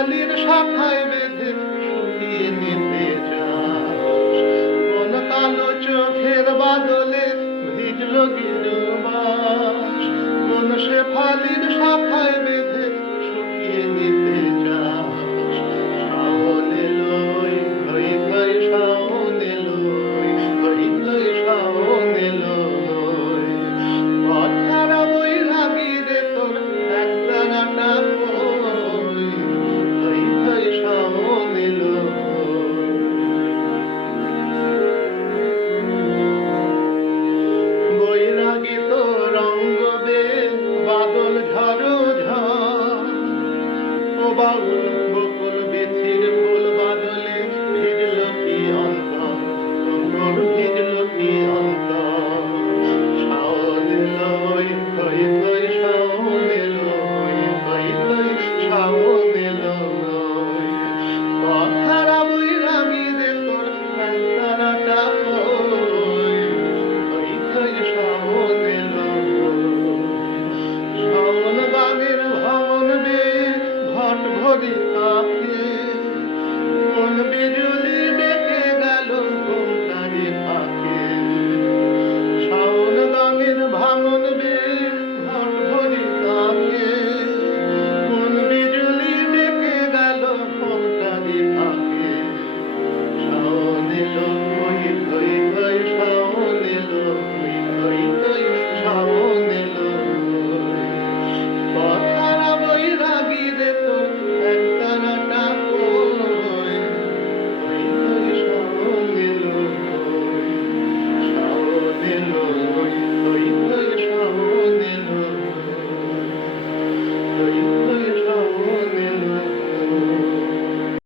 শিয়ালির শাখায় বেঁধে শুকিয়ে নিতে কালো চোখের বাদলে ভিজল গিরবাস কোন শেফালির শাখায় Hallelujah.